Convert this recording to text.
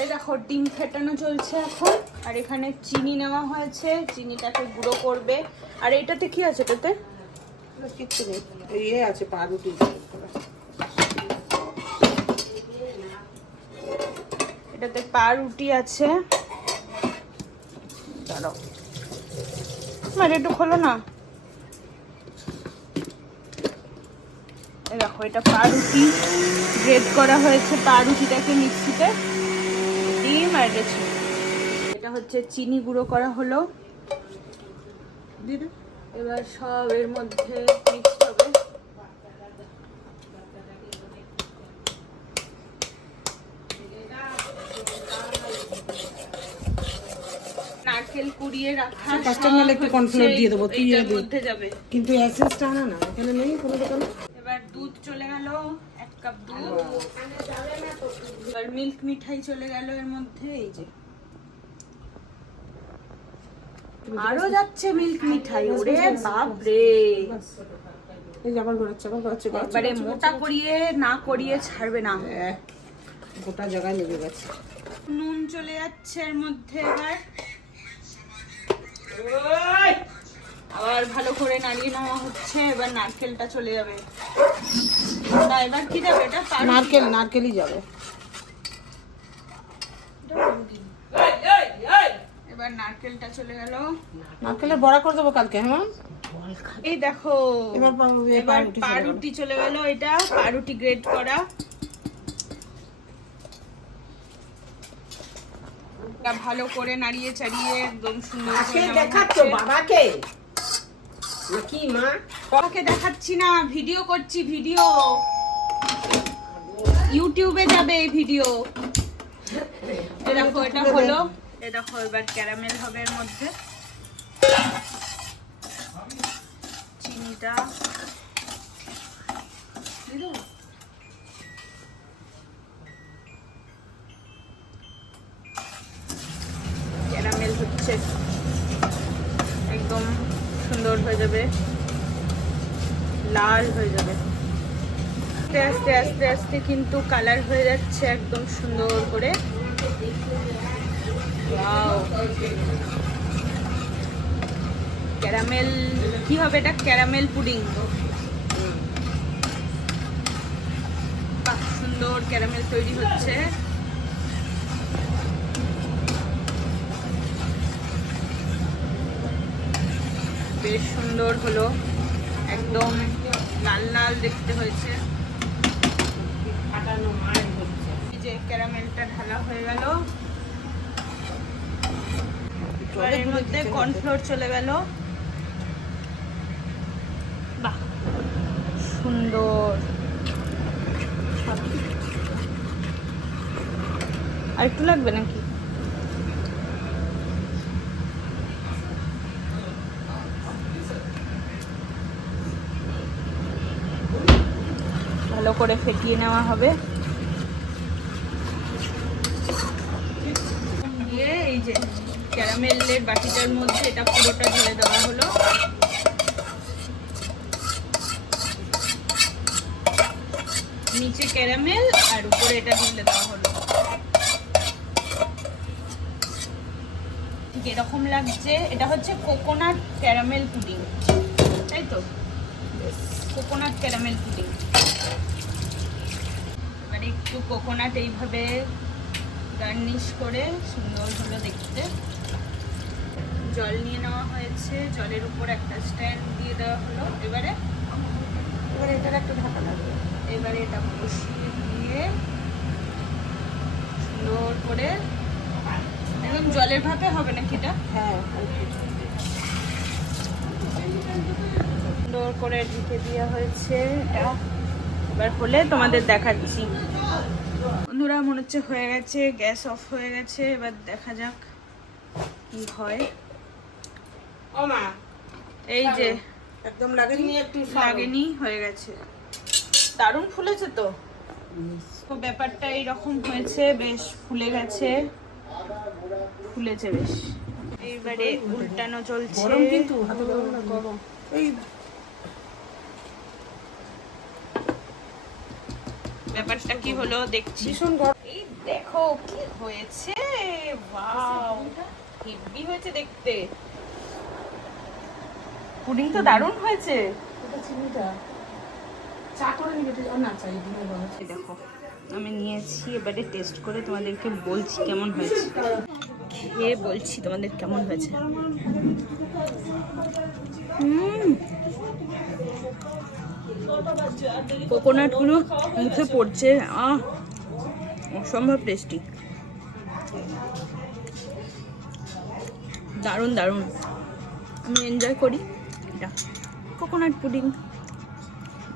এই দেখো ডিম ফেটানো চলছে এখন, আর এখানে চিনি নেওয়া হয়েছে, চিনিটাকে গুঁড়ো করবে। আর এটাতে কি আছে? এটাতে কিচ্ছু নেই, ইয়ে আছে পাউরুটি। এটাতে পাউরুটি আছে। দাঁড়াও, একটু খোলো না। দেখো এটা পাউরুটি গ্রেড করা হয়েছে, পাউরুটিটাকে মিক্সিতে, ডিম আর এটা হচ্ছে চিনি গুঁড়ো করা হলো। এবার সব এর মধ্যে মিক্সড হবে। নারকেল কুড়িয়ে রাখা, কাস্টমারকে একটু কর্নফ্লোর দিয়ে দেবো, তুই এর মধ্যে যাবে। কিন্তু এসেন্সটা আনা না, এখানে নেই কোনো দোকানে। এবার দুধ চলে গেল, 1 কাপ দুধ। এবার মিল্ক মিঠাই চলে গেল এর মধ্যে, এই যে আরো যাচ্ছে মিল্ক মিঠাই। ওরে বাপ রে, এই যে আবার ঘোরাচ্ছে, আবার ঘোরাচ্ছে, একবারে মোটা করিয়ে না করিয়ে ছাড়বে না, গোটা জায়গায় লেগে গেছে। নুন চলে যাচ্ছে এর মধ্যে। এবার আবার ভালো করে নাড়িয়ে নেওয়া হচ্ছে। এবার নারকেলটা চলে যাবে। না, এবার কি যাবে? এটা নারকেলই যাবে। এবার নারকেলটা চলে গেল। নারকেলের বড়া করে দেবো কালকে। হ্যাঁ, এই দেখো এবার পাউরুটি চলে গেল। এটা পাউরুটি গ্রেড করা। ভালো করে নাড়িয়ে চাড়িয়ে একদম সুন্দর করে দেখাচ্ছ বাবাকে নাকি মা? বাবাকে দেখাচ্ছি না, ভিডিও করছি, ভিডিও ইউটিউবে যাবে এই ভিডিও। এই দেখো এটা হলো। এই দেখো এবার ক্যারামেল হবে এর মধ্যে। চিনিটা ক্যারামেল হচ্ছে, একদম সুন্দর হয়ে যাবে, লাল হয়ে যাবে। আস্তে আস্তে আস্তে আস্তে কিন্তু কালার হয়ে যাচ্ছে একদম সুন্দর করে। ওয়াও, ক্যারামেল কি হবে এটা? Caramel pudding. বাহ, সুন্দর ক্যারামেল তৈরি হচ্ছে। বেশ সুন্দর হলো, একদম লাল লাল দেখতে হয়েছে। এই যে ক্যারামেলটা ঢালা হয়ে গেল। এবার এর মধ্যে কর্নফ্লোর চলে গেল। বাহ, সুন্দর। আর একটু লাগবে নাকি? ভালো করে ফেটিয়ে নেওয়া হবে। দিয়ে এই যে ক্যারামেলের বাটিটার মধ্যে এটা পুরোটা ঢেলে দেওয়া হলো। নিচে ক্যারামেল আর উপরে এটা ঢেলে দেওয়া হলো। ঠিক এরকম লাগছে। এটা হচ্ছে কোকোনাট ক্যারামেল পুডিং, তাই তো? Coconut caramel pudding. এবারে একটু কোকোনাট এইভাবে গার্নিশ করে সুন্দর হলো দেখতে। জল নিয়ে নেওয়া হয়েছে, জলের উপর একটা স্ট্যান্ড দিয়ে দেওয়া হলো। এবারে এটার একটা ঢাকা লাগবে। এবারে এটা বসিয়ে দিয়ে সুন্দর করে একদম জলের ভাপে হবে নাকি এটা? হ্যাঁ, সুন্দর করে ঢেকে দেওয়া হয়েছে এটা। এবার হলে তোমাদের দেখাচ্ছি। বন্ধুরা মনে হচ্ছে হয়ে গেছে, গ্যাস অফ হয়ে গেছে। এবার দেখা যাক কি হয়। ও মা, এই যে একদম লাগেনি, একটু লাগেনি, হয়ে গেছে। দারুণ ফুলেছে তো। তো ব্যাপারটা এইরকম হয়েছে, বেশ ফুলে গেছে, ফুলেছে বেশ। এইবারে উল্টানো চলছে। গরম কিন্তু হাতে গরম। এই ব্যাপারটা কি হলো দেখছি। ভীষণ গরম। এই দেখো কি হয়েছে, ওয়াও হেভি হয়েছে দেখতে। পুডিং তো দারুণ হয়েছে। এটা চিনিটা চা করে নিবে না চাই দিনের বেলা। এই দেখো আমি নিয়েছি, এবারে টেস্ট করে তোমাদেরকে বলছি কেমন হয়েছে, খেয়ে বলছি তোমাদের কেমন হয়েছে। কোকোনাট গুলো মুখে পড়ছে, অসম্ভব টেস্টি, দারুণ দারুণ। আমি এনজয় করি এটা কোকোনাট পুডিং।